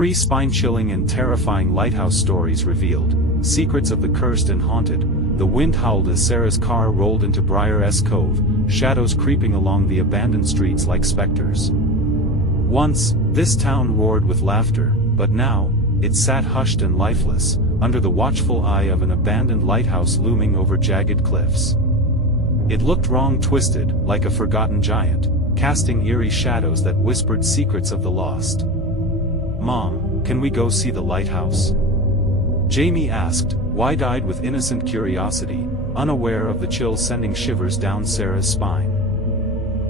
3 spine-chilling and terrifying lighthouse stories revealed, secrets of the cursed and haunted. The wind howled as Sarah's car rolled into Briar-S Cove, shadows creeping along the abandoned streets like specters. Once, this town roared with laughter, but now, it sat hushed and lifeless, under the watchful eye of an abandoned lighthouse looming over jagged cliffs. It looked wrong, twisted, like a forgotten giant, casting eerie shadows that whispered secrets of the lost. "Mom, can we go see the lighthouse?" Jamie asked, wide-eyed with innocent curiosity, unaware of the chill sending shivers down Sarah's spine.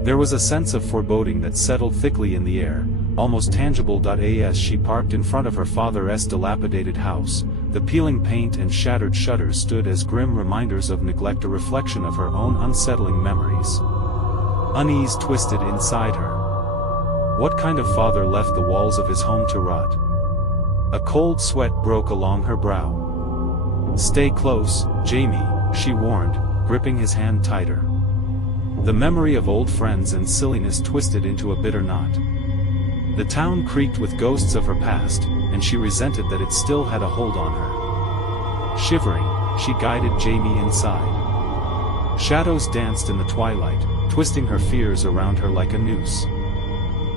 There was a sense of foreboding that settled thickly in the air, almost tangible. As she parked in front of her father's dilapidated house, the peeling paint and shattered shutters stood as grim reminders of neglect, a reflection of her own unsettling memories. Unease twisted inside her. What kind of father left the walls of his home to rot? A cold sweat broke along her brow. "Stay close, Jamie," she warned, gripping his hand tighter. The memory of old friends and silliness twisted into a bitter knot. The town creaked with ghosts of her past, and she resented that it still had a hold on her. Shivering, she guided Jamie inside. Shadows danced in the twilight, twisting her fears around her like a noose.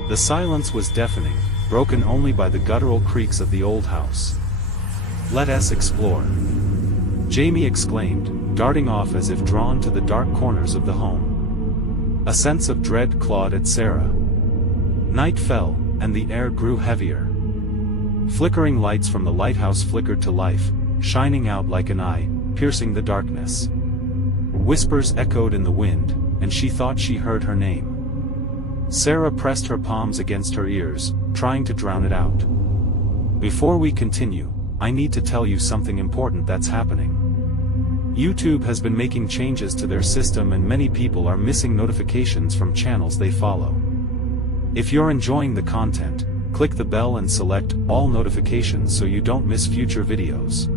The silence was deafening, broken only by the guttural creaks of the old house. "Let us explore," Jamie exclaimed, darting off as if drawn to the dark corners of the home. A sense of dread clawed at Sarah. Night fell, and the air grew heavier. Flickering lights from the lighthouse flickered to life, shining out like an eye, piercing the darkness. Whispers echoed in the wind, and she thought she heard her name. Sarah pressed her palms against her ears, trying to drown it out. "Before we continue, I need to tell you something important that's happening. YouTube has been making changes to their system and many people are missing notifications from channels they follow. If you're enjoying the content, click the bell and select all notifications so you don't miss future videos.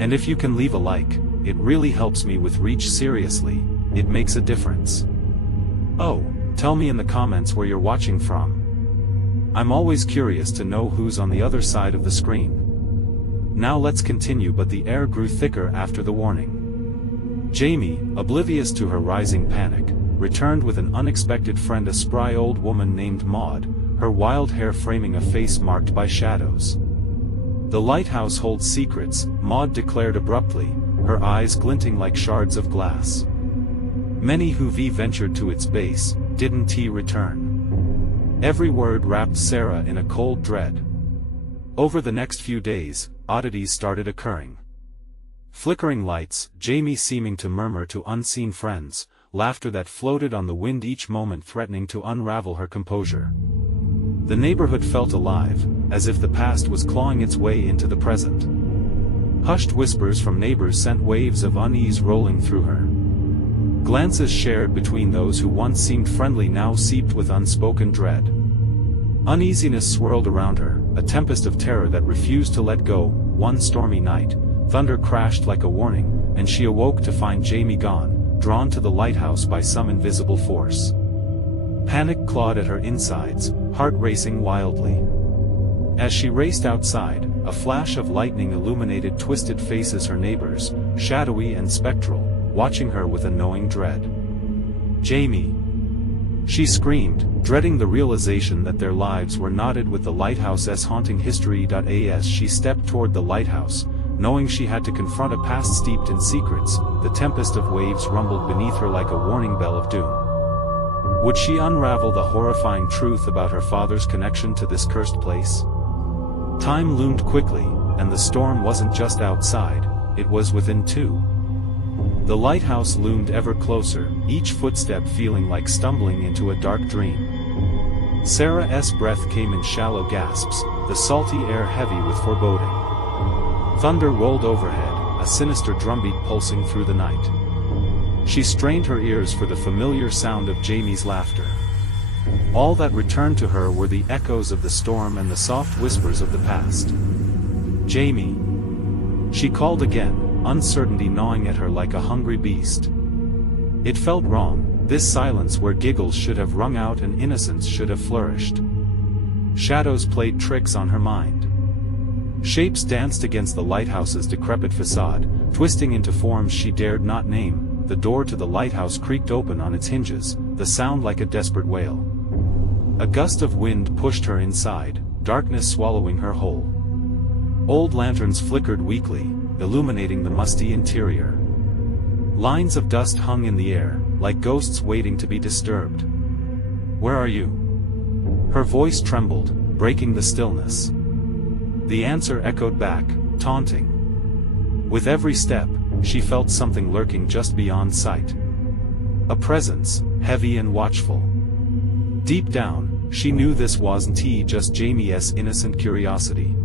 And if you can leave a like, it really helps me with reach. Seriously, it makes a difference. Oh, tell me in the comments where you're watching from. I'm always curious to know who's on the other side of the screen. Now let's continue, but the air grew thicker after the warning. Jamie, oblivious to her rising panic, returned with an unexpected friend, a spry old woman named Maud, her wild hair framing a face marked by shadows. "The lighthouse holds secrets," Maud declared abruptly, her eyes glinting like shards of glass. "Many who've ventured to its base, didn't return." Every word wrapped Sarah in a cold dread. Over the next few days, oddities started occurring. Flickering lights, Jamie seeming to murmur to unseen friends, laughter that floated on the wind, each moment threatening to unravel her composure. The neighborhood felt alive, as if the past was clawing its way into the present. Hushed whispers from neighbors sent waves of unease rolling through her. Glances shared between those who once seemed friendly now seeped with unspoken dread. Uneasiness swirled around her, a tempest of terror that refused to let go. One stormy night, thunder crashed like a warning, and she awoke to find Jamie gone, drawn to the lighthouse by some invisible force. Panic clawed at her insides, heart racing wildly. As she raced outside, a flash of lightning illuminated twisted faces, her neighbors, shadowy and spectral, watching her with a knowing dread. "Jamie!" she screamed, dreading the realization that their lives were knotted with the lighthouse's haunting history. As she stepped toward the lighthouse, knowing she had to confront a past steeped in secrets, the tempest of waves rumbled beneath her like a warning bell of doom. Would she unravel the horrifying truth about her father's connection to this cursed place? Time loomed quickly, and the storm wasn't just outside, it was within too. The lighthouse loomed ever closer, each footstep feeling like stumbling into a dark dream. Sarah's breath came in shallow gasps, the salty air heavy with foreboding. Thunder rolled overhead, a sinister drumbeat pulsing through the night. She strained her ears for the familiar sound of Jamie's laughter. All that returned to her were the echoes of the storm and the soft whispers of the past. "Jamie!" she called again, uncertainty gnawing at her like a hungry beast. It felt wrong, this silence where giggles should have rung out and innocence should have flourished. Shadows played tricks on her mind. Shapes danced against the lighthouse's decrepit facade, twisting into forms she dared not name. The door to the lighthouse creaked open on its hinges, the sound like a desperate wail. A gust of wind pushed her inside, darkness swallowing her whole. Old lanterns flickered weakly, illuminating the musty interior. Lines of dust hung in the air, like ghosts waiting to be disturbed. "Where are you?" Her voice trembled, breaking the stillness. The answer echoed back, taunting. With every step, she felt something lurking just beyond sight. A presence, heavy and watchful. Deep down, she knew this wasn't just Jamie's innocent curiosity.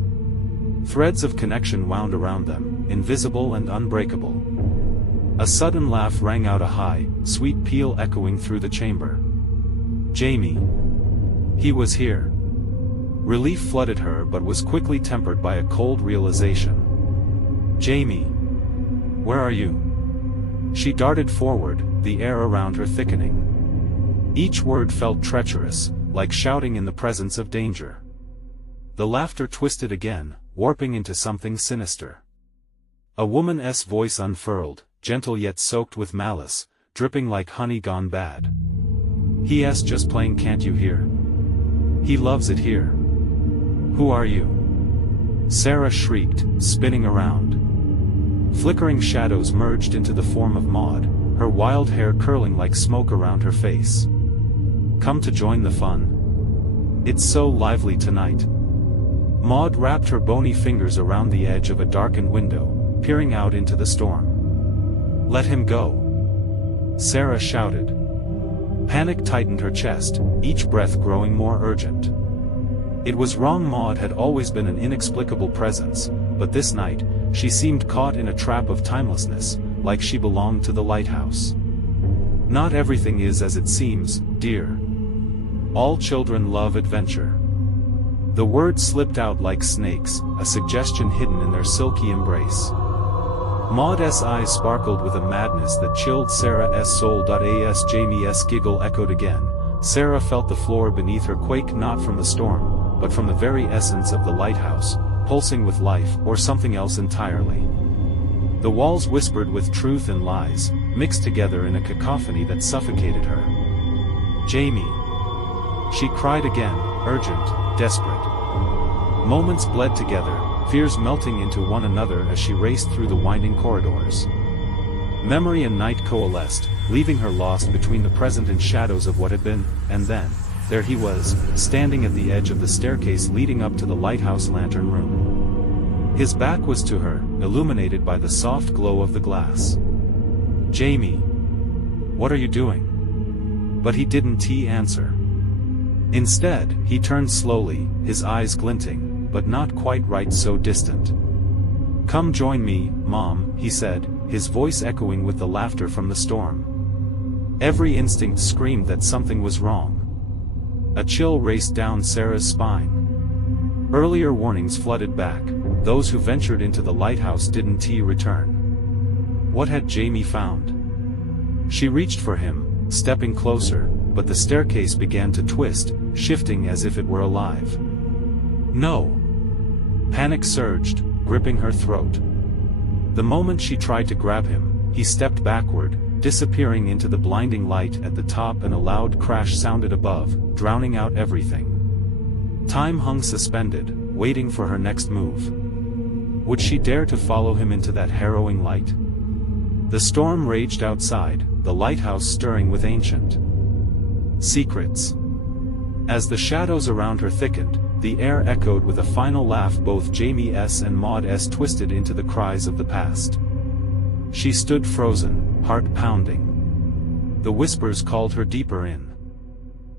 Threads of connection wound around them, invisible and unbreakable. A sudden laugh rang out, a high, sweet peal echoing through the chamber. Jamie. He was here. Relief flooded her but was quickly tempered by a cold realization. Jamie. Where are you? She darted forward, the air around her thickening. Each word felt treacherous, like shouting in the presence of danger. The laughter twisted again, warping into something sinister. A woman's voice unfurled, gentle yet soaked with malice, dripping like honey gone bad. He's just playing, can't you hear? He loves it here. Who are you? Sarah shrieked, spinning around. Flickering shadows merged into the form of Maud, her wild hair curling like smoke around her face. Come to join the fun? It's so lively tonight. Maud wrapped her bony fingers around the edge of a darkened window, peering out into the storm. Let him go. Sarah shouted. Panic tightened her chest, each breath growing more urgent. It was wrong. Maud had always been an inexplicable presence, but this night, she seemed caught in a trap of timelessness, like she belonged to the lighthouse. Not everything is as it seems, dear. All children love adventure. The words slipped out like snakes, a suggestion hidden in their silky embrace. Maud's eyes sparkled with a madness that chilled Sarah's soul. As Jamie's giggle echoed again, Sarah felt the floor beneath her quake, not from the storm, but from the very essence of the lighthouse, pulsing with life or something else entirely. The walls whispered with truth and lies, mixed together in a cacophony that suffocated her. Jamie. She cried again, urgent, desperate. Moments bled together, fears melting into one another as she raced through the winding corridors. Memory and night coalesced, leaving her lost between the present and shadows of what had been, and then, there he was, standing at the edge of the staircase leading up to the lighthouse lantern room. His back was to her, illuminated by the soft glow of the glass. Jamie. What are you doing? But he didn't answer. Instead, he turned slowly, his eyes glinting, but not quite right, so distant. Come join me, Mom, he said, his voice echoing with the laughter from the storm. Every instinct screamed that something was wrong. A chill raced down Sarah's spine. Earlier warnings flooded back, those who ventured into the lighthouse didn't return. What had Jamie found? She reached for him, stepping closer, but the staircase began to twist, shifting as if it were alive. No! Panic surged, gripping her throat. The moment she tried to grab him, he stepped backward, disappearing into the blinding light at the top, and a loud crash sounded above, drowning out everything. Time hung suspended, waiting for her next move. Would she dare to follow him into that harrowing light? The storm raged outside, the lighthouse stirring with ancient secrets. As the shadows around her thickened, the air echoed with a final laugh. Both Jamie's and Maud's twisted into the cries of the past. She stood frozen, heart pounding. The whispers called her deeper in.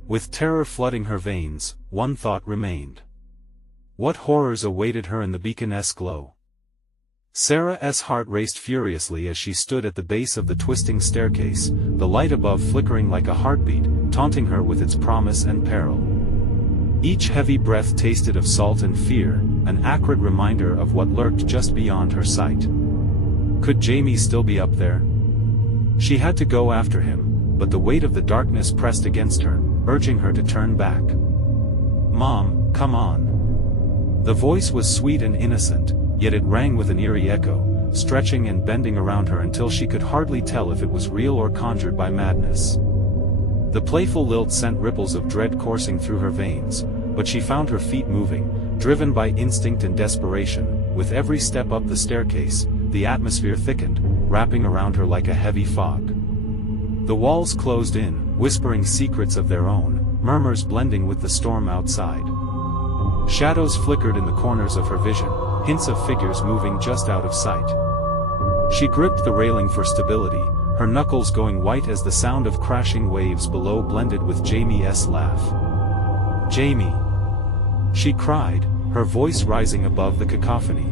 With terror flooding her veins, one thought remained. What horrors awaited her in the beacon's glow? Sarah's heart raced furiously as she stood at the base of the twisting staircase, the light above flickering like a heartbeat, taunting her with its promise and peril. Each heavy breath tasted of salt and fear, an acrid reminder of what lurked just beyond her sight. Could Jamie still be up there? She had to go after him, but the weight of the darkness pressed against her, urging her to turn back. Mom, come on." The voice was sweet and innocent, yet it rang with an eerie echo, stretching and bending around her until she could hardly tell if it was real or conjured by madness. The playful lilt sent ripples of dread coursing through her veins, but she found her feet moving, driven by instinct and desperation. With every step up the staircase, the atmosphere thickened, wrapping around her like a heavy fog. The walls closed in, whispering secrets of their own, murmurs blending with the storm outside. Shadows flickered in the corners of her vision, hints of figures moving just out of sight. She gripped the railing for stability, her knuckles going white as the sound of crashing waves below blended with Jamie's laugh. "Jamie!" she cried, her voice rising above the cacophony.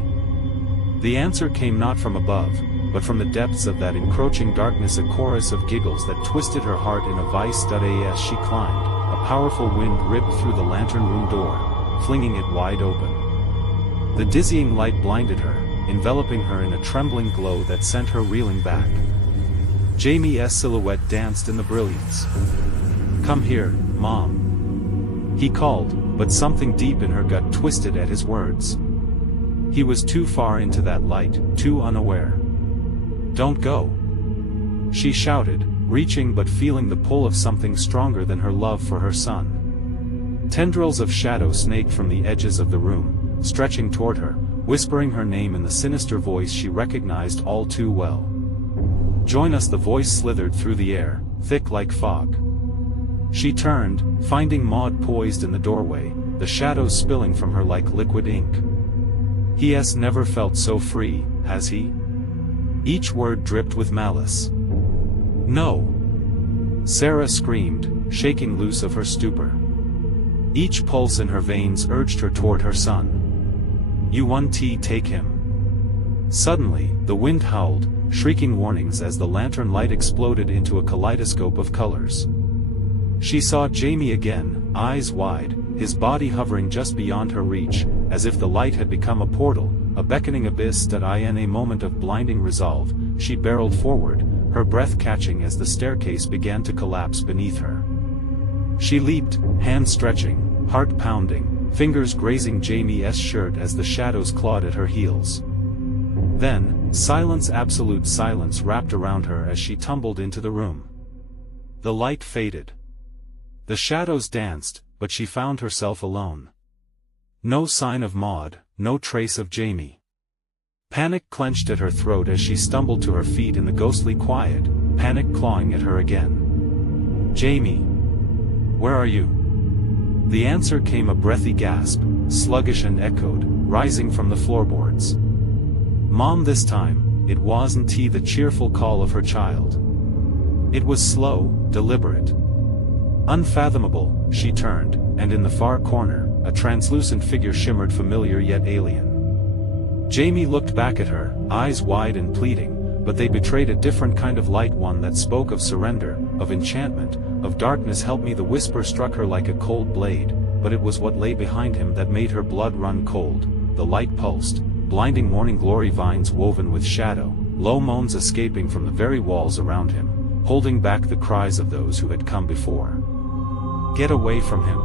The answer came not from above, but from the depths of that encroaching darkness, a chorus of giggles that twisted her heart in a vice. As she climbed, a powerful wind ripped through the lantern room door, flinging it wide open. The dizzying light blinded her, enveloping her in a trembling glow that sent her reeling back. Jamie's silhouette danced in the brilliance. "Come here, Mom," he called, but something deep in her gut twisted at his words. He was too far into that light, too unaware. "Don't go," she shouted, reaching but feeling the pull of something stronger than her love for her son. Tendrils of shadow snaked from the edges of the room, stretching toward her, whispering her name in the sinister voice she recognized all too well. "Join us." The voice slithered through the air, thick like fog. She turned, finding Maud poised in the doorway, the shadows spilling from her like liquid ink. "He's never felt so free, has he?" Each word dripped with malice. "No!" Sarah screamed, shaking loose of her stupor. Each pulse in her veins urged her toward her son. "You won't take him." Suddenly, the wind howled, shrieking warnings as the lantern light exploded into a kaleidoscope of colors. She saw Jamie again, eyes wide, his body hovering just beyond her reach, as if the light had become a portal, a beckoning abyss. In a moment of blinding resolve, she barreled forward, her breath catching as the staircase began to collapse beneath her. She leaped, hands stretching, heart pounding, fingers grazing Jamie's shirt as the shadows clawed at her heels. Then, silence, absolute silence wrapped around her as she tumbled into the room. The light faded. The shadows danced, but she found herself alone. No sign of Maud, no trace of Jamie. Panic clenched at her throat as she stumbled to her feet in the ghostly quiet, panic clawing at her again. "Jamie! Where are you?" The answer came, a breathy gasp, sluggish and echoed, rising from the floorboards. "Mom." This time, it wasn't the cheerful call of her child. It was slow, deliberate. Unfathomable. She turned, and in the far corner, a translucent figure shimmered, familiar yet alien. Jamie looked back at her, eyes wide and pleading, but they betrayed a different kind of light, one that spoke of surrender, of enchantment, of darkness. "Help me." The whisper struck her like a cold blade, but it was what lay behind him that made her blood run cold. The light pulsed, blinding morning glory, vines woven with shadow, low moans escaping from the very walls around him, holding back the cries of those who had come before. "Get away from him!"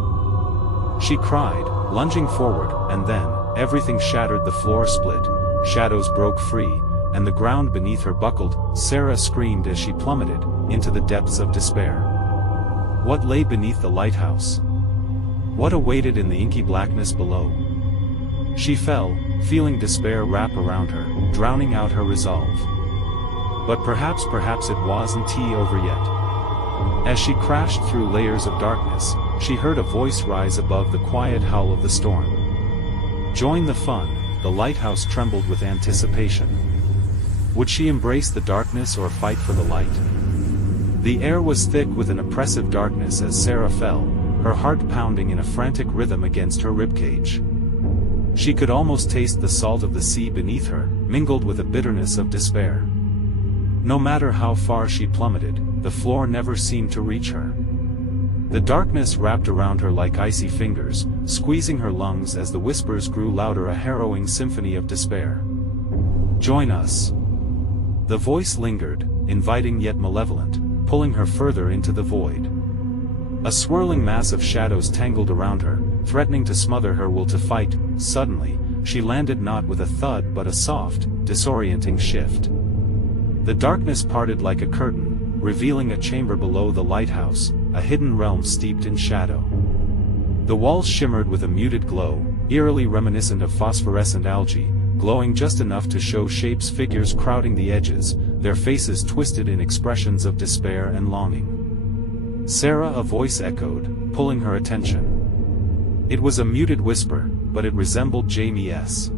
she cried, lunging forward, and then, everything shattered. The floor split, shadows broke free, and the ground beneath her buckled. Sarah screamed as she plummeted into the depths of despair. What lay beneath the lighthouse? What awaited in the inky blackness below? She fell, feeling despair wrap around her, drowning out her resolve. But perhaps it wasn't over yet. As she crashed through layers of darkness, she heard a voice rise above the quiet howl of the storm. Join the fun. The lighthouse trembled with anticipation. Would she embrace the darkness or fight for the light? The air was thick with an oppressive darkness as Sarah fell, her heart pounding in a frantic rhythm against her ribcage. She could almost taste the salt of the sea beneath her, mingled with the bitterness of despair. No matter how far she plummeted, the floor never seemed to reach her. The darkness wrapped around her like icy fingers, squeezing her lungs as the whispers grew louder, a harrowing symphony of despair. Join us. The voice lingered, inviting yet malevolent, pulling her further into the void. A swirling mass of shadows tangled around her, threatening to smother her will to fight. Suddenly, she landed not with a thud but a soft, disorienting shift. The darkness parted like a curtain, revealing a chamber below the lighthouse, a hidden realm steeped in shadow. The walls shimmered with a muted glow, eerily reminiscent of phosphorescent algae, glowing just enough to show shapes, figures crowding the edges, their faces twisted in expressions of despair and longing. "Sarah," a voice echoed, pulling her attention. It was a muted whisper, but it resembled Jamie's.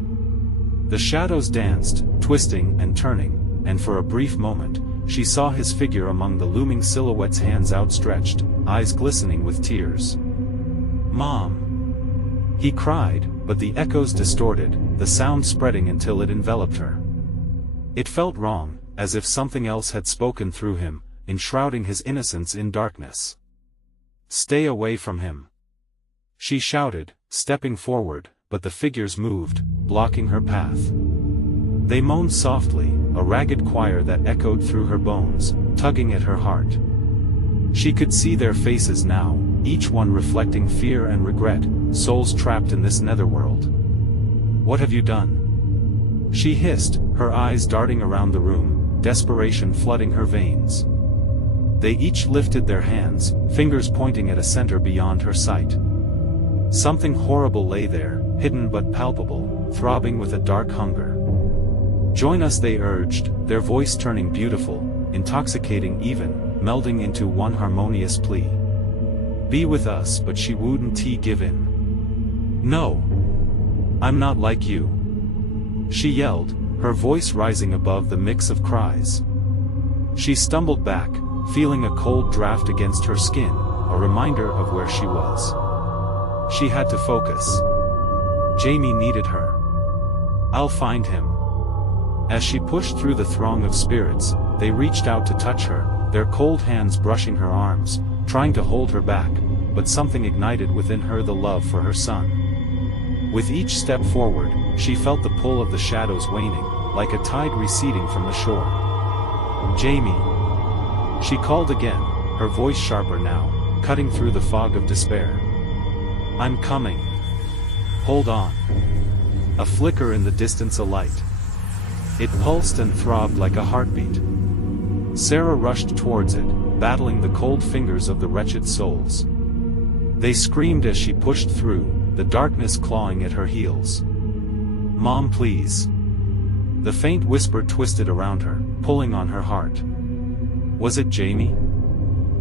The shadows danced, twisting and turning, and for a brief moment, she saw his figure among the looming silhouettes, hands outstretched, eyes glistening with tears. "Mom!" he cried, but the echoes distorted, the sound spreading until it enveloped her. It felt wrong, as if something else had spoken through him, enshrouding his innocence in darkness. "Stay away from him!" she shouted, stepping forward, but the figures moved, blocking her path. They moaned softly, a ragged choir that echoed through her bones, tugging at her heart. She could see their faces now, each one reflecting fear and regret, souls trapped in this netherworld. "What have you done?" she hissed, her eyes darting around the room, desperation flooding her veins. They each lifted their hands, fingers pointing at a center beyond her sight. Something horrible lay there, hidden but palpable, throbbing with a dark hunger. "Join us," they urged, their voice turning beautiful, intoxicating even, melding into one harmonious plea. "Be with us," but she wouldn't give in. "No. I'm not like you," she yelled, her voice rising above the mix of cries. She stumbled back, feeling a cold draft against her skin, a reminder of where she was. She had to focus. Jamie needed her. "I'll find him." As she pushed through the throng of spirits, they reached out to touch her, their cold hands brushing her arms, trying to hold her back, but something ignited within her the love for her son. With each step forward, she felt the pull of the shadows waning, like a tide receding from the shore. "Jamie!" she called again, her voice sharper now, cutting through the fog of despair. "I'm coming. Hold on." A flicker in the distance, a light. It pulsed and throbbed like a heartbeat. Sarah rushed towards it, battling the cold fingers of the wretched souls. They screamed as she pushed through, the darkness clawing at her heels. "Mom, please." The faint whisper twisted around her, pulling on her heart. Was it Jamie?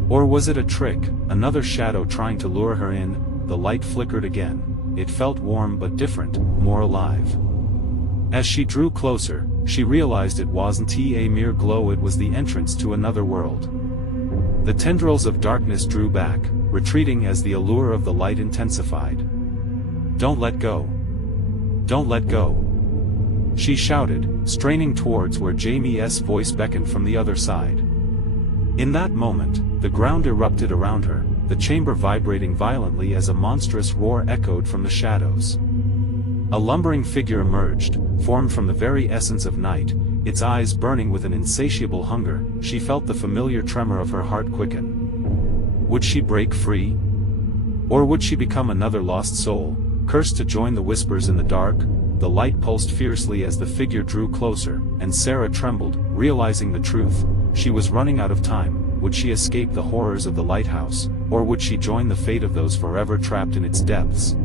Or was it a trick, another shadow trying to lure her in? The light flickered again. It felt warm but different, more alive. As she drew closer, she realized it wasn't a mere glow, it was the entrance to another world. The tendrils of darkness drew back, retreating as the allure of the light intensified. "Don't let go. Don't let go," she shouted, straining towards where Jamie's voice beckoned from the other side. In that moment, the ground erupted around her, the chamber vibrating violently as a monstrous roar echoed from the shadows. A lumbering figure emerged, formed from the very essence of night, its eyes burning with an insatiable hunger. She felt the familiar tremor of her heart quicken. Would she break free? Or would she become another lost soul, cursed to join the whispers in the dark? The light pulsed fiercely as the figure drew closer, and Sarah trembled, realizing the truth. She was running out of time. Would she escape the horrors of the lighthouse, or would she join the fate of those forever trapped in its depths?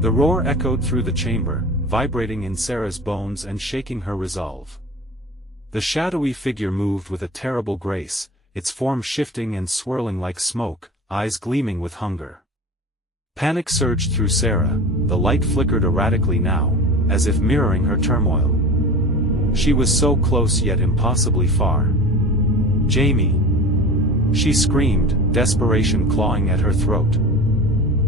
The roar echoed through the chamber, vibrating in Sarah's bones and shaking her resolve. The shadowy figure moved with a terrible grace, its form shifting and swirling like smoke, eyes gleaming with hunger. Panic surged through Sarah, the light flickered erratically now, as if mirroring her turmoil. She was so close yet impossibly far. "Jamie!" she screamed, desperation clawing at her throat.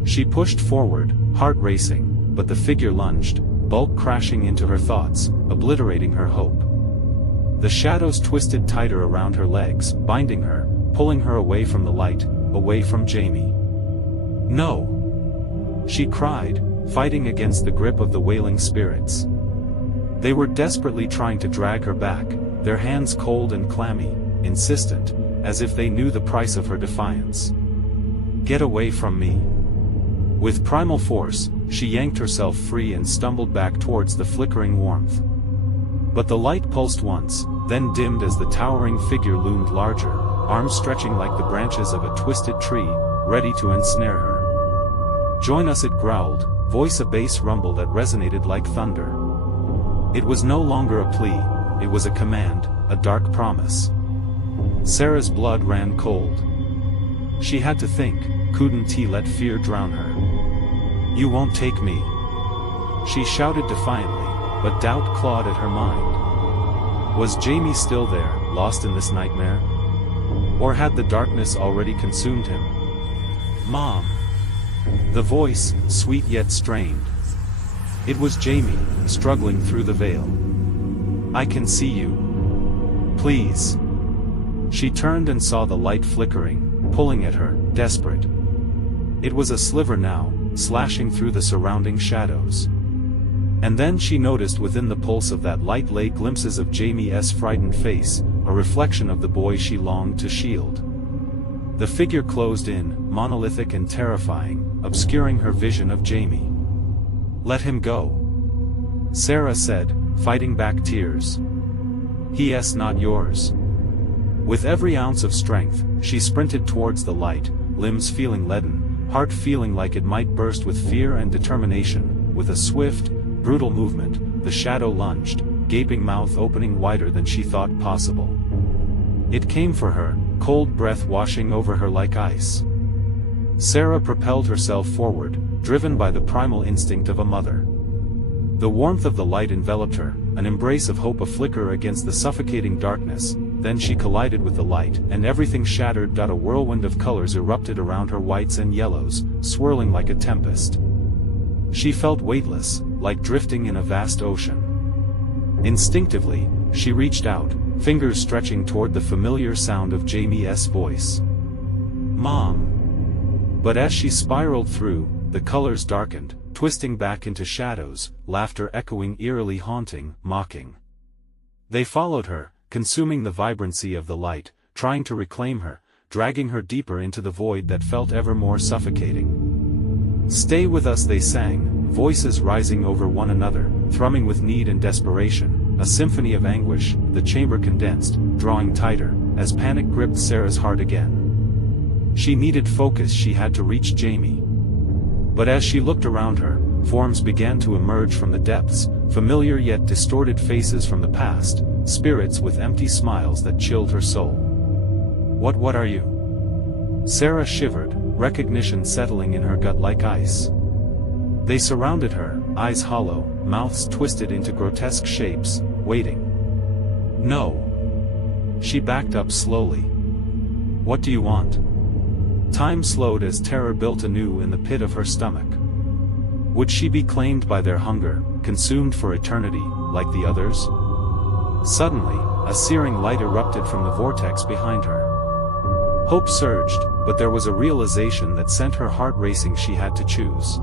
She pushed forward, heart racing, but the figure lunged, bulk crashing into her thoughts, obliterating her hope. The shadows twisted tighter around her legs, binding her, pulling her away from the light, away from Jamie. "No!" she cried, fighting against the grip of the wailing spirits. They were desperately trying to drag her back, their hands cold and clammy, insistent, as if they knew the price of her defiance. Get away from me. With primal force, she yanked herself free and stumbled back towards the flickering warmth. But the light pulsed once, then dimmed as the towering figure loomed larger, arms stretching like the branches of a twisted tree, ready to ensnare her. Join us, it growled, voice a bass rumble that resonated like thunder. It was no longer a plea, it was a command, a dark promise. Sarah's blood ran cold. She had to think, couldn't he let fear drown her? You won't take me. She shouted defiantly, but doubt clawed at her mind. Was Jamie still there, lost in this nightmare? Or had the darkness already consumed him? Mom. The voice, sweet yet strained. It was Jamie, struggling through the veil. I can see you. Please. She turned and saw the light flickering, pulling at her, desperate. It was a sliver now, slashing through the surrounding shadows. And then she noticed within the pulse of that light lay glimpses of Jamie's frightened face, a reflection of the boy she longed to shield. The figure closed in, monolithic and terrifying, obscuring her vision of Jamie. Let him go. Sarah said, fighting back tears. He*s not yours. With every ounce of strength, she sprinted towards the light, limbs feeling leaden, heart feeling like it might burst with fear and determination. With a swift, brutal movement, the shadow lunged, gaping mouth opening wider than she thought possible. It came for her, cold breath washing over her like ice. Sarah propelled herself forward, driven by the primal instinct of a mother. The warmth of the light enveloped her, an embrace of hope a flicker against the suffocating darkness. Then she collided with the light, and everything shattered. A whirlwind of colors erupted around her, whites and yellows, swirling like a tempest. She felt weightless, like drifting in a vast ocean. Instinctively, she reached out, fingers stretching toward the familiar sound of Jamie's voice. Mom. But as she spiraled through, the colors darkened, twisting back into shadows, laughter echoing eerily, haunting, mocking. They followed her, consuming the vibrancy of the light, trying to reclaim her, dragging her deeper into the void that felt ever more suffocating. Stay with us, they sang, voices rising over one another, thrumming with need and desperation, a symphony of anguish. The chamber condensed, drawing tighter, as panic gripped Sarah's heart again. She needed focus, she had to reach Jamie. But as she looked around her, forms began to emerge from the depths, familiar yet distorted faces from the past, spirits with empty smiles that chilled her soul. What are you? Sarah shivered, recognition settling in her gut like ice. They surrounded her, eyes hollow, mouths twisted into grotesque shapes, waiting. No. She backed up slowly. What do you want? Time slowed as terror built anew in the pit of her stomach. Would she be claimed by their hunger, consumed for eternity, like the others? Suddenly, a searing light erupted from the vortex behind her. Hope surged, but there was a realization that sent her heart racing. She had to choose.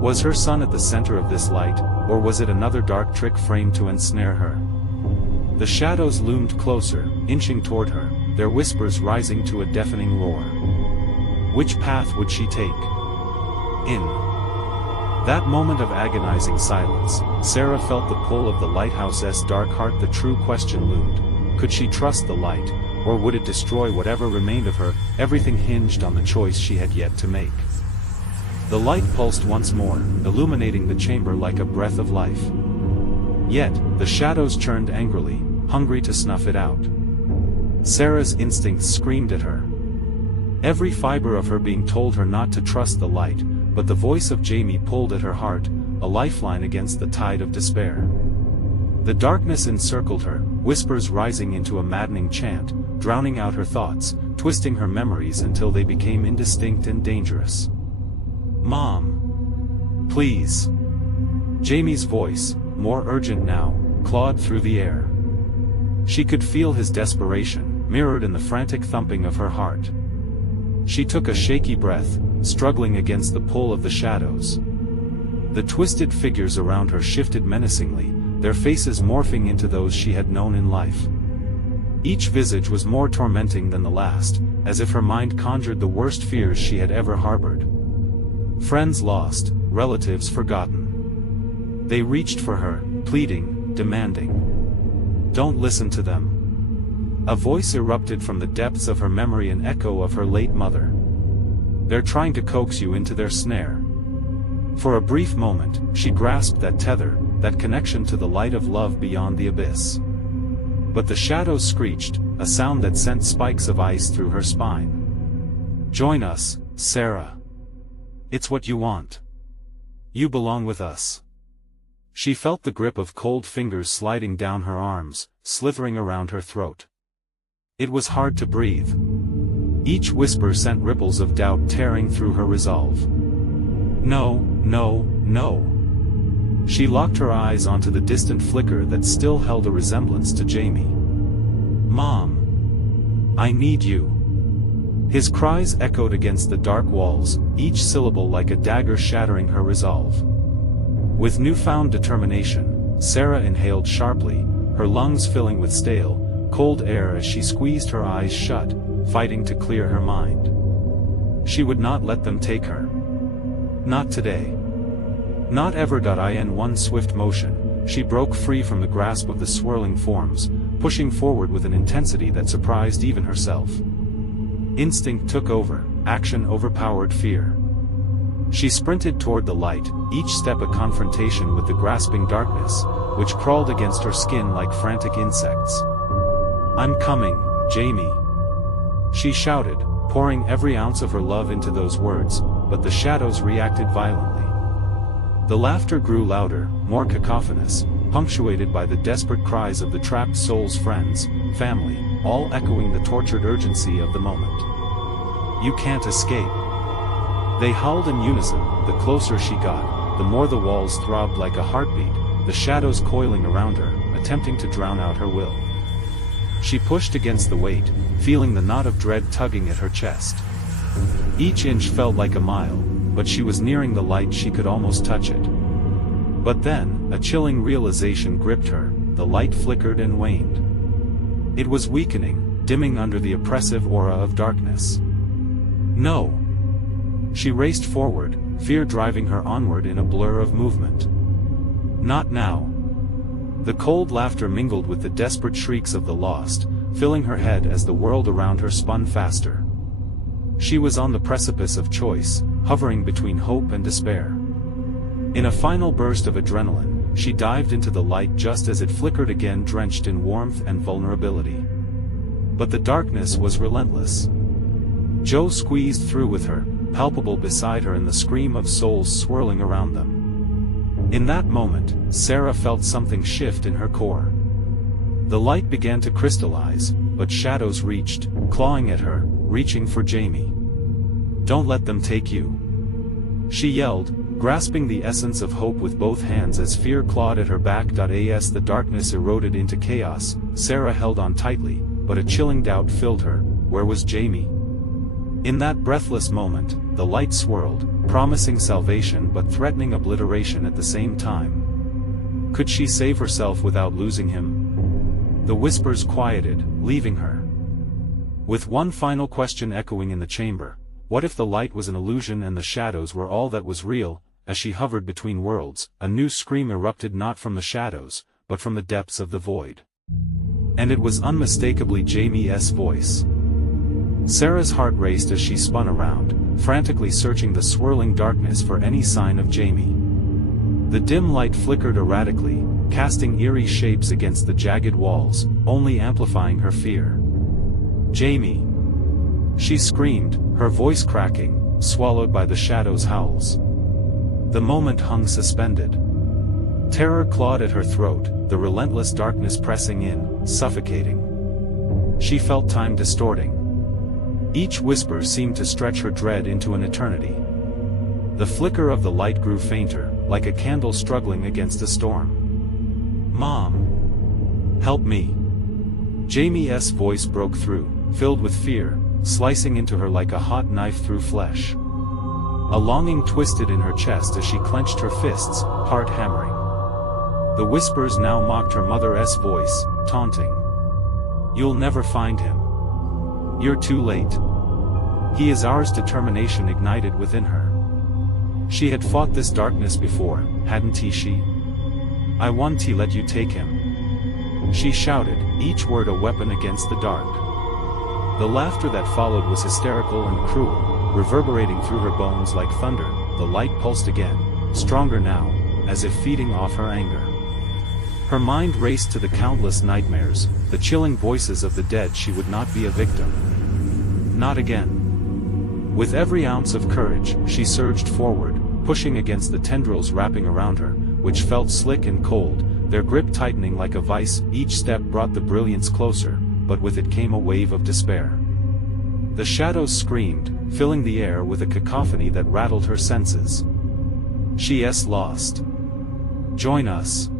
Was her son at the center of this light, or was it another dark trick framed to ensnare her? The shadows loomed closer, inching toward her, their whispers rising to a deafening roar. Which path would she take? In that moment of agonizing silence, Sarah felt the pull of the Lighthouse's dark heart. The true question loomed. Could she trust the light, or would it destroy whatever remained of her? Everything hinged on the choice she had yet to make. The light pulsed once more, illuminating the chamber like a breath of life. Yet, the shadows churned angrily, hungry to snuff it out. Sarah's instincts screamed at her. Every fiber of her being told her not to trust the light, but the voice of Jamie pulled at her heart, a lifeline against the tide of despair. The darkness encircled her, whispers rising into a maddening chant, drowning out her thoughts, twisting her memories until they became indistinct and dangerous. Mom. Please. Jamie's voice, more urgent now, clawed through the air. She could feel his desperation, mirrored in the frantic thumping of her heart. She took a shaky breath, struggling against the pull of the shadows. The twisted figures around her shifted menacingly, their faces morphing into those she had known in life. Each visage was more tormenting than the last, as if her mind conjured the worst fears she had ever harbored. Friends lost, relatives forgotten. They reached for her, pleading, demanding. Don't listen to them. A voice erupted from the depths of her memory, an echo of her late mother. They're trying to coax you into their snare. For a brief moment, she grasped that tether, that connection to the light of love beyond the abyss. But the shadows screeched, a sound that sent spikes of ice through her spine. Join us, Sarah. It's what you want. You belong with us. She felt the grip of cold fingers sliding down her arms, slithering around her throat. It was hard to breathe. Each whisper sent ripples of doubt tearing through her resolve. No, no, no. She locked her eyes onto the distant flicker that still held a resemblance to Jamie. Mom. I need you. His cries echoed against the dark walls, each syllable like a dagger shattering her resolve. With newfound determination, Sarah inhaled sharply, her lungs filling with stale, cold air as she squeezed her eyes shut, fighting to clear her mind. She would not let them take her. Not today. Not ever. In one swift motion, she broke free from the grasp of the swirling forms, pushing forward with an intensity that surprised even herself. Instinct took over, action overpowered fear. She sprinted toward the light, each step a confrontation with the grasping darkness, which crawled against her skin like frantic insects. I'm coming, Jamie. She shouted, pouring every ounce of her love into those words, but the shadows reacted violently. The laughter grew louder, more cacophonous, punctuated by the desperate cries of the trapped soul's friends, family, all echoing the tortured urgency of the moment. You can't escape. They howled in unison. The closer she got, the more the walls throbbed like a heartbeat, the shadows coiling around her, attempting to drown out her will. She pushed against the weight, feeling the knot of dread tugging at her chest. Each inch felt like a mile, but she was nearing the light. She could almost touch it. But then, a chilling realization gripped her. The light flickered and waned. It was weakening, dimming under the oppressive aura of darkness. No. She raced forward, fear driving her onward in a blur of movement. Not now. The cold laughter mingled with the desperate shrieks of the lost, filling her head as the world around her spun faster. She was on the precipice of choice, hovering between hope and despair. In a final burst of adrenaline, she dived into the light just as it flickered again, drenched in warmth and vulnerability. But the darkness was relentless. Joe squeezed through with her, palpable beside her in the scream of souls swirling around them. In that moment, Sarah felt something shift in her core. The light began to crystallize, but shadows reached, clawing at her, reaching for Jamie. Don't let them take you. She yelled, grasping the essence of hope with both hands as fear clawed at her back. As the darkness eroded into chaos, Sarah held on tightly, but a chilling doubt filled her. Where was Jamie? In that breathless moment, the light swirled, promising salvation but threatening obliteration at the same time. Could she save herself without losing him? The whispers quieted, leaving her with one final question echoing in the chamber. What if the light was an illusion and the shadows were all that was real? As she hovered between worlds, a new scream erupted, not from the shadows, but from the depths of the void. And it was unmistakably Jamie's voice. Sarah's heart raced as she spun around, frantically searching the swirling darkness for any sign of Jamie. The dim light flickered erratically, casting eerie shapes against the jagged walls, only amplifying her fear. Jamie! She screamed, her voice cracking, swallowed by the shadow's howls. The moment hung suspended. Terror clawed at her throat, the relentless darkness pressing in, suffocating. She felt time distorting. Each whisper seemed to stretch her dread into an eternity. The flicker of the light grew fainter, like a candle struggling against a storm. Mom! Help me! Jamie's voice broke through, filled with fear, slicing into her like a hot knife through flesh. A longing twisted in her chest as she clenched her fists, heart hammering. The whispers now mocked her mother's voice, taunting. You'll never find him. You're too late. He is ours. Determination ignited within her. She had fought this darkness before, hadn't she? I want to let you take him. She shouted, each word a weapon against the dark. The laughter that followed was hysterical and cruel, reverberating through her bones like thunder. The light pulsed again, stronger now, as if feeding off her anger. Her mind raced to the countless nightmares, the chilling voices of the dead. She would not be a victim. Not again. With every ounce of courage, she surged forward, pushing against the tendrils wrapping around her, which felt slick and cold, their grip tightening like a vice. Each step brought the brilliance closer, but with it came a wave of despair. The shadows screamed, filling the air with a cacophony that rattled her senses. She's lost. Join us.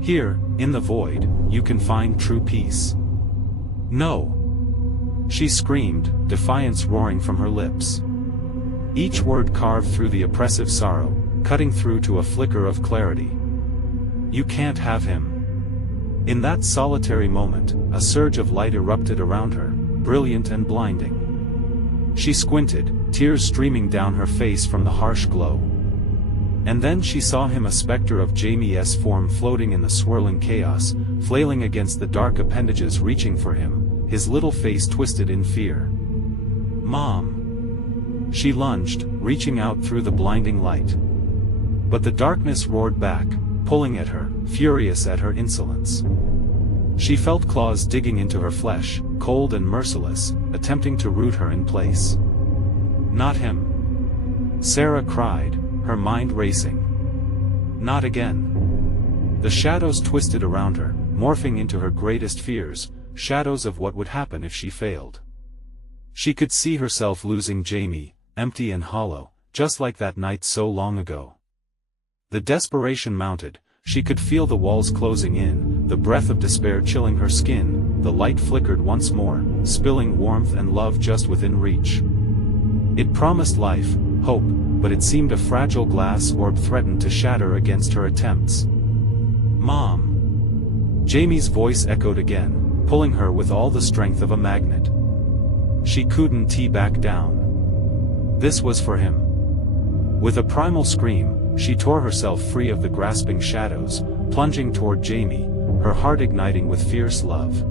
Here, in the void, you can find true peace. No. She screamed, defiance roaring from her lips. Each word carved through the oppressive sorrow, cutting through to a flicker of clarity. You can't have him. In that solitary moment, a surge of light erupted around her, brilliant and blinding. She squinted, tears streaming down her face from the harsh glow. And then she saw him, a specter of Jamie's form floating in the swirling chaos, flailing against the dark appendages reaching for him, his little face twisted in fear. Mom! She lunged, reaching out through the blinding light. But the darkness roared back, pulling at her, furious at her insolence. She felt claws digging into her flesh, cold and merciless, attempting to root her in place. Not him! Sarah cried, her mind racing. Not again. The shadows twisted around her, morphing into her greatest fears, shadows of what would happen if she failed. She could see herself losing Jamie, empty and hollow, just like that night so long ago. The desperation mounted, she could feel the walls closing in, the breath of despair chilling her skin. The light flickered once more, spilling warmth and love just within reach. It promised life, hope, but it seemed a fragile glass orb threatened to shatter against her attempts. Mom! Jamie's voice echoed again, pulling her with all the strength of a magnet. She couldn't back down. This was for him. With a primal scream, she tore herself free of the grasping shadows, plunging toward Jamie, her heart igniting with fierce love.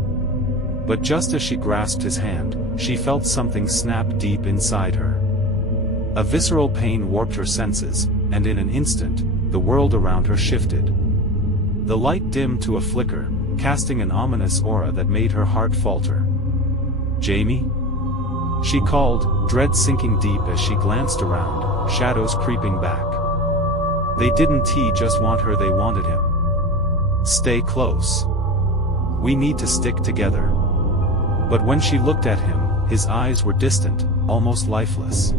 But just as she grasped his hand, she felt something snap deep inside her. A visceral pain warped her senses, and in an instant, the world around her shifted. The light dimmed to a flicker, casting an ominous aura that made her heart falter. Jamie? She called, dread sinking deep as she glanced around, shadows creeping back. They didn't just want her, they wanted him. Stay close. We need to stick together. But when she looked at him, his eyes were distant, almost lifeless.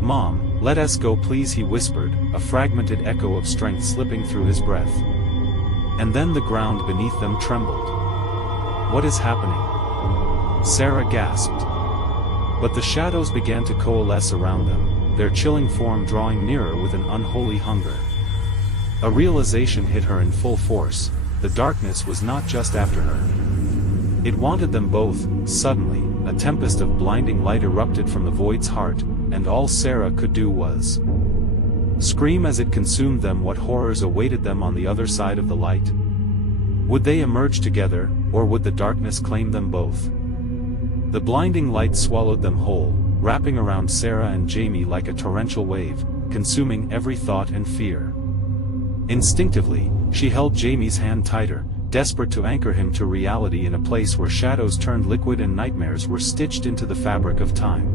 Mom, let us go please, he whispered, a fragmented echo of strength slipping through his breath. And then the ground beneath them trembled. What is happening? Sarah gasped. But the shadows began to coalesce around them, their chilling form drawing nearer with an unholy hunger. A realization hit her in full force: the darkness was not just after her. It wanted them both. Suddenly, a tempest of blinding light erupted from the void's heart, and all Sarah could do was scream as it consumed them. What horrors awaited them on the other side of the light? Would they emerge together, or would the darkness claim them both? The blinding light swallowed them whole, wrapping around Sarah and Jamie like a torrential wave, consuming every thought and fear. Instinctively, she held Jamie's hand tighter, desperate to anchor him to reality in a place where shadows turned liquid and nightmares were stitched into the fabric of time.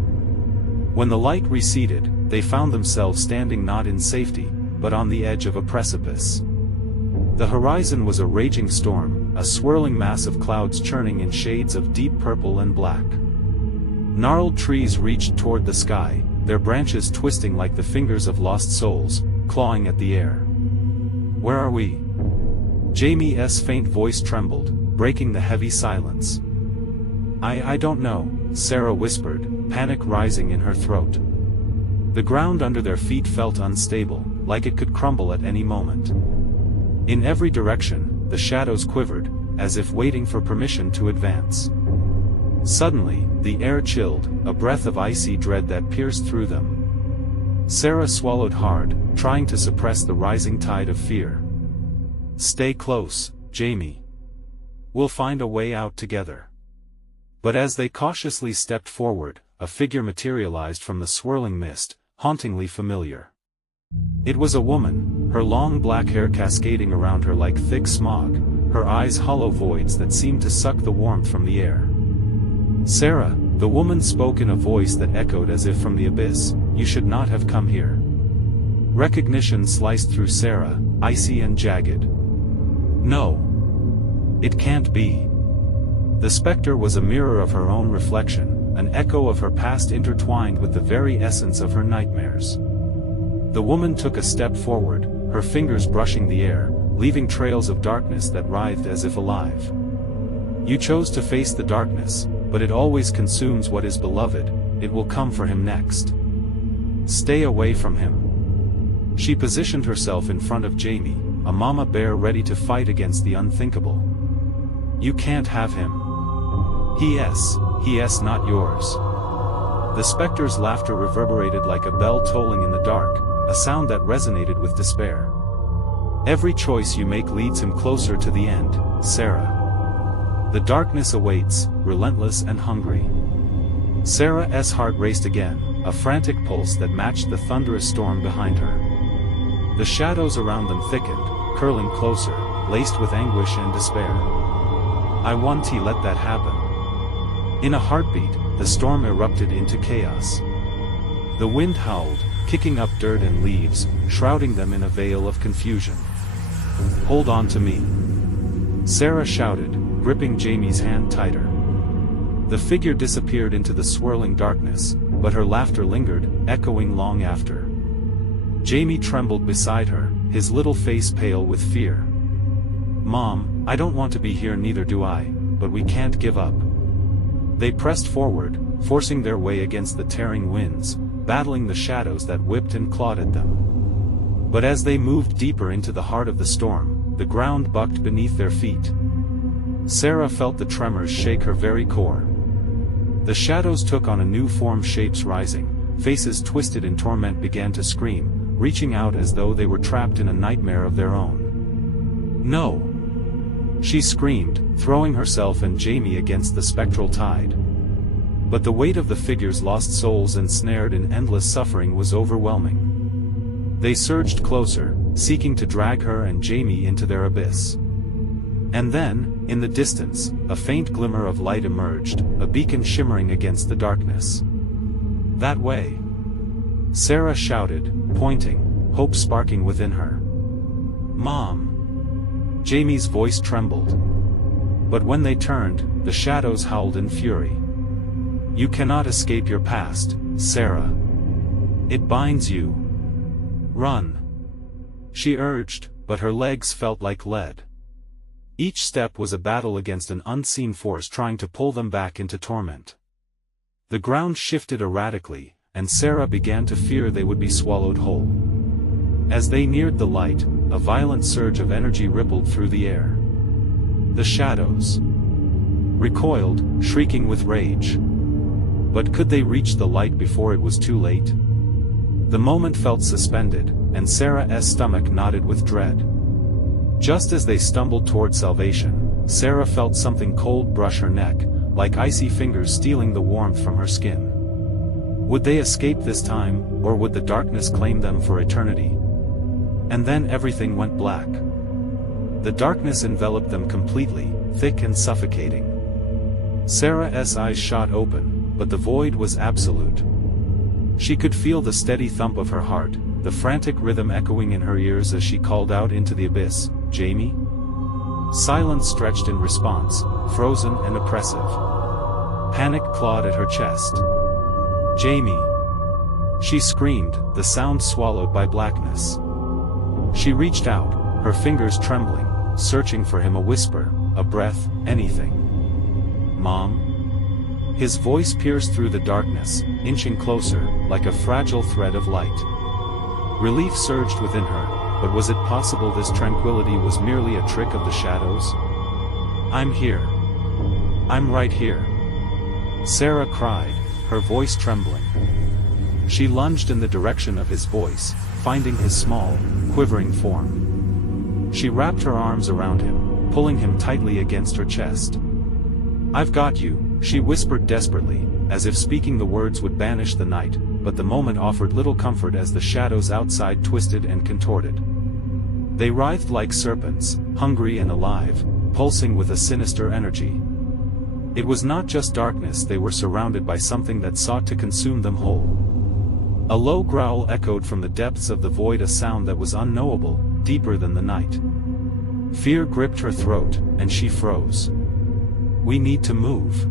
When the light receded, they found themselves standing not in safety, but on the edge of a precipice. The horizon was a raging storm, a swirling mass of clouds churning in shades of deep purple and black. Gnarled trees reached toward the sky, their branches twisting like the fingers of lost souls, clawing at the air. Where are we? Jamie's faint voice trembled, breaking the heavy silence. I don't know, Sarah whispered, panic rising in her throat. The ground under their feet felt unstable, like it could crumble at any moment. In every direction, the shadows quivered, as if waiting for permission to advance. Suddenly, the air chilled, a breath of icy dread that pierced through them. Sarah swallowed hard, trying to suppress the rising tide of fear. "Stay close, Jamie. We'll find a way out together." But as they cautiously stepped forward, a figure materialized from the swirling mist, hauntingly familiar. It was a woman, her long black hair cascading around her like thick smog, her eyes hollow voids that seemed to suck the warmth from the air. "Sarah," the woman spoke in a voice that echoed as if from the abyss, "you should not have come here." Recognition sliced through Sarah, icy and jagged. "No. It can't be." The specter was a mirror of her own reflection, an echo of her past intertwined with the very essence of her nightmares. The woman took a step forward, her fingers brushing the air, leaving trails of darkness that writhed as if alive. "You chose to face the darkness, but it always consumes what is beloved, it will come for him next. Stay away from him." She positioned herself in front of Jamie, a mama bear ready to fight against the unthinkable. "You can't have him. He is not yours." The specter's laughter reverberated like a bell tolling in the dark, a sound that resonated with despair. "Every choice you make leads him closer to the end, Sarah. The darkness awaits, relentless and hungry." Sarah's heart raced again, a frantic pulse that matched the thunderous storm behind her. The shadows around them thickened, curling closer, laced with anguish and despair. "I want to let that happen." In a heartbeat, the storm erupted into chaos. The wind howled, kicking up dirt and leaves, shrouding them in a veil of confusion. "Hold on to me," Sarah shouted, gripping Jamie's hand tighter. The figure disappeared into the swirling darkness, but her laughter lingered, echoing long after. Jamie trembled beside her, his little face pale with fear. "Mom, I don't want to be here, neither do I, but we can't give up." They pressed forward, forcing their way against the tearing winds, battling the shadows that whipped and clawed at them. But as they moved deeper into the heart of the storm, the ground bucked beneath their feet. Sarah felt the tremors shake her very core. The shadows took on a new form, shapes rising, faces twisted in torment began to scream, reaching out as though they were trapped in a nightmare of their own. "No!" she screamed, throwing herself and Jamie against the spectral tide. But the weight of the figure's lost souls ensnared in endless suffering was overwhelming. They surged closer, seeking to drag her and Jamie into their abyss. And then, in the distance, a faint glimmer of light emerged, a beacon shimmering against the darkness. "That way!" Sarah shouted, pointing, hope sparking within her. "Mom!" Jamie's voice trembled. But when they turned, the shadows howled in fury. "You cannot escape your past, Sarah. It binds you. Run!" she urged, but her legs felt like lead. Each step was a battle against an unseen force trying to pull them back into torment. The ground shifted erratically, and Sarah began to fear they would be swallowed whole. As they neared the light, a violent surge of energy rippled through the air. The shadows recoiled, shrieking with rage. But could they reach the light before it was too late? The moment felt suspended, and Sarah's stomach knotted with dread. Just as they stumbled toward salvation, Sarah felt something cold brush her neck, like icy fingers stealing the warmth from her skin. Would they escape this time, or would the darkness claim them for eternity? And then everything went black. The darkness enveloped them completely, thick and suffocating. Sarah's eyes shot open, but the void was absolute. She could feel the steady thump of her heart, the frantic rhythm echoing in her ears as she called out into the abyss, "Jamie?" Silence stretched in response, frozen and oppressive. Panic clawed at her chest. "Jamie!" she screamed, the sound swallowed by blackness. She reached out, her fingers trembling, searching for him, a whisper, a breath, anything. "Mom?" His voice pierced through the darkness, inching closer, like a fragile thread of light. Relief surged within her, but was it possible this tranquility was merely a trick of the shadows? I'm here. I'm right here. Sarah cried, her voice trembling. She lunged in the direction of his voice, finding his small, quivering form. She wrapped her arms around him, pulling him tightly against her chest. "I've got you," she whispered desperately, as if speaking the words would banish the night, but the moment offered little comfort as the shadows outside twisted and contorted. They writhed like serpents, hungry and alive, pulsing with a sinister energy. It was not just darkness, they were surrounded by something that sought to consume them whole. A low growl echoed from the depths of the void, a sound that was unknowable, deeper than the night. Fear gripped her throat, and she froze. "We need to move,"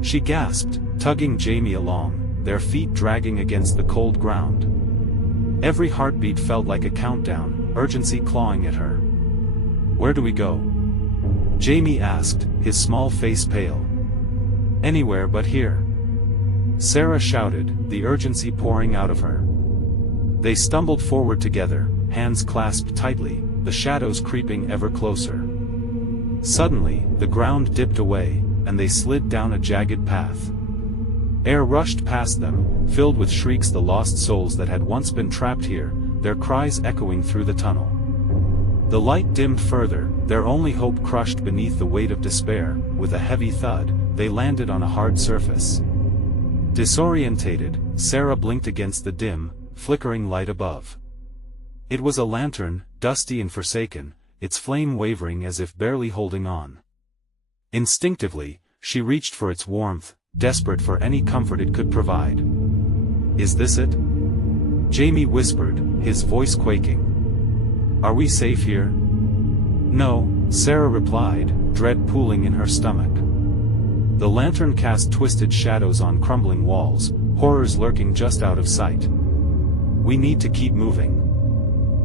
she gasped, tugging Jamie along, their feet dragging against the cold ground. Every heartbeat felt like a countdown, urgency clawing at her. "Where do we go?" Jamie asked, his small face pale. "Anywhere but here," Sarah shouted, the urgency pouring out of her. They stumbled forward together, hands clasped tightly, the shadows creeping ever closer. Suddenly, the ground dipped away, and they slid down a jagged path. Air rushed past them, filled with shrieks, the lost souls that had once been trapped here, their cries echoing through the tunnel. The light dimmed further, their only hope crushed beneath the weight of despair. With a heavy thud, they landed on a hard surface. Disorientated, Sarah blinked against the dim, flickering light above. It was a lantern, dusty and forsaken, its flame wavering as if barely holding on. Instinctively, she reached for its warmth, desperate for any comfort it could provide. "Is this it?" Jamie whispered, his voice quaking. "Are we safe here?" "No," Sarah replied, dread pooling in her stomach. The lantern cast twisted shadows on crumbling walls, horrors lurking just out of sight. "We need to keep moving."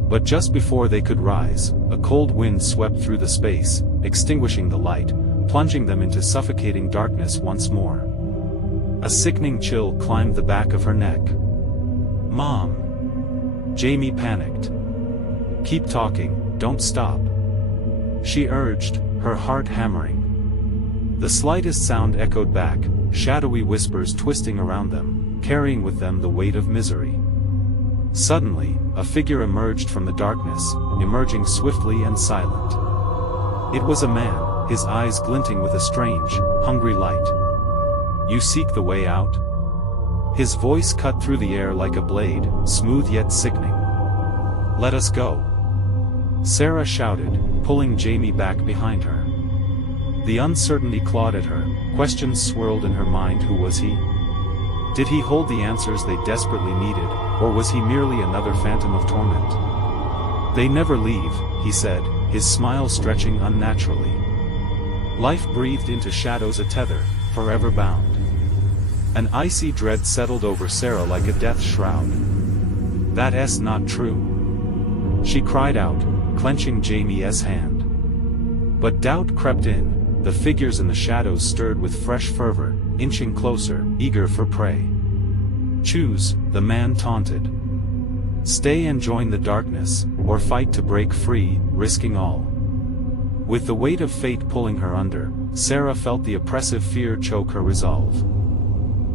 But just before they could rise, a cold wind swept through the space, extinguishing the light, plunging them into suffocating darkness once more. A sickening chill climbed the back of her neck. "Mom!" Jamie panicked. "Keep talking, don't stop," she urged, her heart hammering. The slightest sound echoed back, shadowy whispers twisting around them, carrying with them the weight of misery. Suddenly, a figure emerged from the darkness, emerging swiftly and silent. It was a man, his eyes glinting with a strange, hungry light. "You seek the way out?" His voice cut through the air like a blade, smooth yet sickening. "Let us go," Sarah shouted, pulling Jamie back behind her. The uncertainty clawed at her, questions swirled in her mind. Who was he? Did he hold the answers they desperately needed, or was he merely another phantom of torment? "They never leave," he said, his smile stretching unnaturally. Life breathed into shadows, a tether, forever bound. An icy dread settled over Sarah like a death shroud. "That's not true," she cried out, clenching Jamie's hand. But doubt crept in. The figures in the shadows stirred with fresh fervor, inching closer, eager for prey. "Choose," the man taunted. "Stay and join the darkness, or fight to break free, risking all." With the weight of fate pulling her under, Sarah felt the oppressive fear choke her resolve.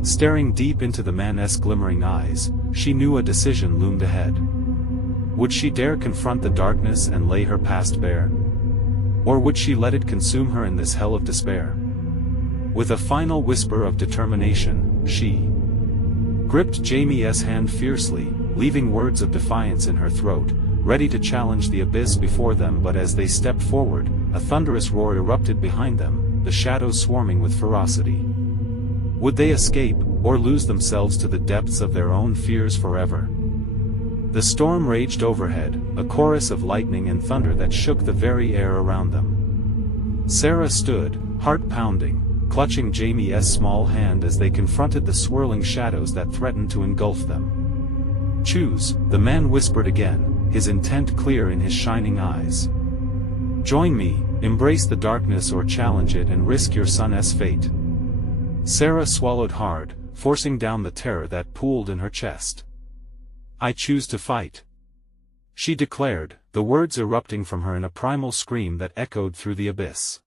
Staring deep into the man's glimmering eyes, she knew a decision loomed ahead. Would she dare confront the darkness and lay her past bare? Or would she let it consume her in this hell of despair? With a final whisper of determination, she gripped Jamie's hand fiercely, leaving words of defiance in her throat, ready to challenge the abyss before them. But as they stepped forward, a thunderous roar erupted behind them, the shadows swarming with ferocity. Would they escape, or lose themselves to the depths of their own fears forever? The storm raged overhead, a chorus of lightning and thunder that shook the very air around them. Sarah stood, heart pounding, clutching Jamie's small hand as they confronted the swirling shadows that threatened to engulf them. "Choose," the man whispered again, his intent clear in his shining eyes. "Join me, embrace the darkness, or challenge it and risk your son's fate." Sarah swallowed hard, forcing down the terror that pooled in her chest. "I choose to fight," she declared, the words erupting from her in a primal scream that echoed through the abyss.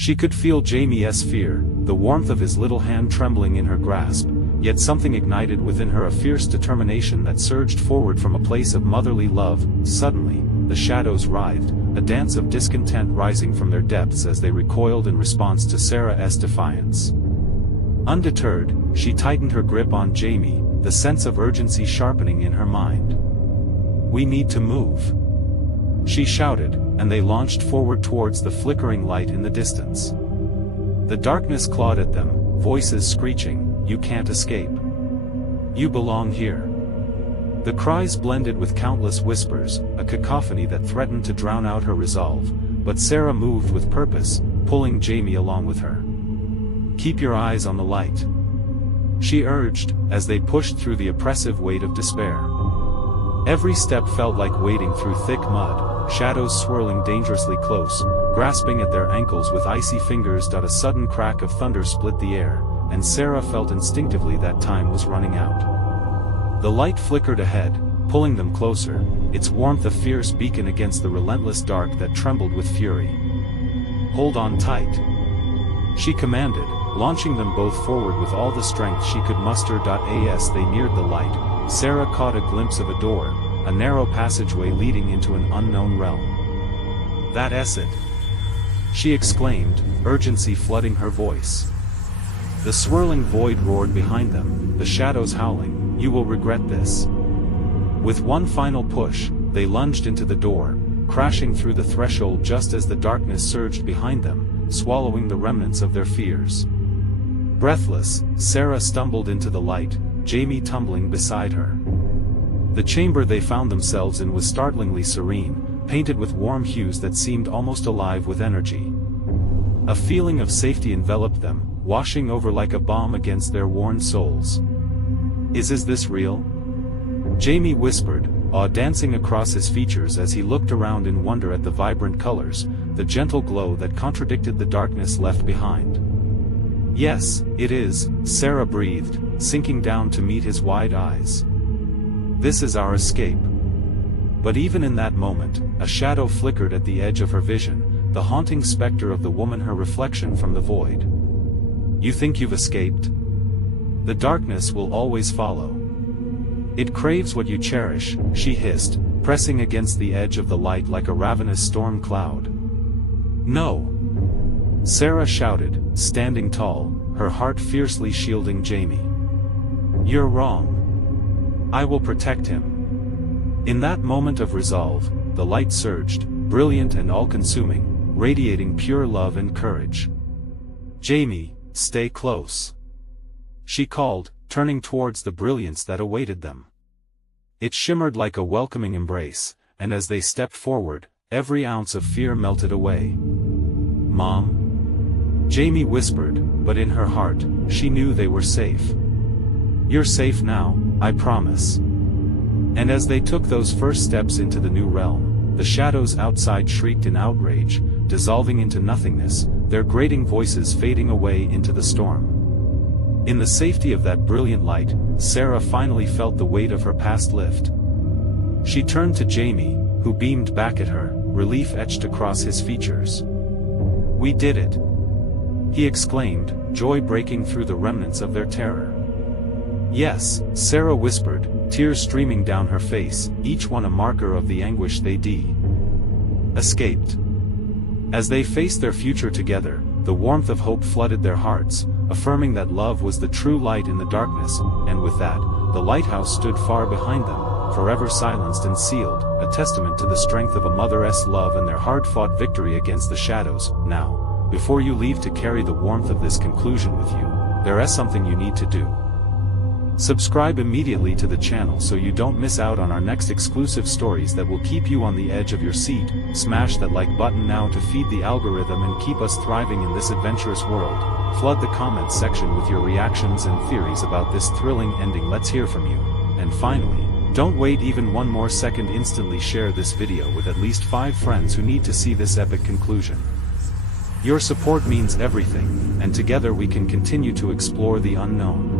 She could feel Jamie's fear, the warmth of his little hand trembling in her grasp, yet something ignited within her, a fierce determination that surged forward from a place of motherly love. Suddenly, the shadows writhed, a dance of discontent rising from their depths as they recoiled in response to Sarah's defiance. Undeterred, she tightened her grip on Jamie, the sense of urgency sharpening in her mind. "We need to move," she shouted, and they launched forward towards the flickering light in the distance. The darkness clawed at them, voices screeching, "You can't escape. You belong here." The cries blended with countless whispers, a cacophony that threatened to drown out her resolve, but Sarah moved with purpose, pulling Jamie along with her. "Keep your eyes on the light," she urged, as they pushed through the oppressive weight of despair. Every step felt like wading through thick mud, shadows swirling dangerously close, grasping at their ankles with icy fingers. A sudden crack of thunder split the air, and Sarah felt instinctively that time was running out. The light flickered ahead, pulling them closer, its warmth a fierce beacon against the relentless dark that trembled with fury. "Hold on tight," she commanded, launching them both forward with all the strength she could muster. As they neared the light, Sarah caught a glimpse of a door, a narrow passageway leading into an unknown realm. "That's it," she exclaimed, urgency flooding her voice. The swirling void roared behind them, the shadows howling, "You will regret this." With one final push, they lunged into the door, crashing through the threshold just as the darkness surged behind them, swallowing the remnants of their fears. Breathless, Sarah stumbled into the light, Jamie tumbling beside her. The chamber they found themselves in was startlingly serene, painted with warm hues that seemed almost alive with energy. A feeling of safety enveloped them, washing over like a balm against their worn souls. Is this real?" Jamie whispered, awe dancing across his features as he looked around in wonder at the vibrant colors, the gentle glow that contradicted the darkness left behind. "Yes, it is," Sarah breathed, sinking down to meet his wide eyes. "This is our escape." But even in that moment, a shadow flickered at the edge of her vision, the haunting specter of the woman, her reflection from the void. "You think you've escaped? The darkness will always follow. It craves what you cherish," she hissed, pressing against the edge of the light like a ravenous storm cloud. "No!" Sarah shouted, standing tall, her heart fiercely shielding Jamie. "You're wrong. I will protect him." In that moment of resolve, the light surged, brilliant and all-consuming, radiating pure love and courage. "Jamie, stay close," she called, turning towards the brilliance that awaited them. It shimmered like a welcoming embrace, and as they stepped forward, every ounce of fear melted away. "Mom?" Jamie whispered, but in her heart, she knew they were safe. "You're safe now, I promise." And as they took those first steps into the new realm, the shadows outside shrieked in outrage, dissolving into nothingness, their grating voices fading away into the storm. In the safety of that brilliant light, Sarah finally felt the weight of her past lift. She turned to Jamie, who beamed back at her, relief etched across his features. "We did it!" he exclaimed, joy breaking through the remnants of their terror. "Yes," Sarah whispered, tears streaming down her face, each one a marker of the anguish they'd escaped. As they faced their future together, the warmth of hope flooded their hearts, affirming that love was the true light in the darkness, and with that, the lighthouse stood far behind them, forever silenced and sealed, a testament to the strength of a mother's love and their hard-fought victory against the shadows. Now, before you leave to carry the warmth of this conclusion with you, there is something you need to do. Subscribe immediately to the channel so you don't miss out on our next exclusive stories that will keep you on the edge of your seat. Smash that like button now to feed the algorithm and keep us thriving in this adventurous world. Flood the comments section with your reactions and theories about this thrilling ending. Let's hear from you. And finally, don't wait even one more second, instantly share this video with at least 5 friends who need to see this epic conclusion. Your support means everything, and together we can continue to explore the unknown.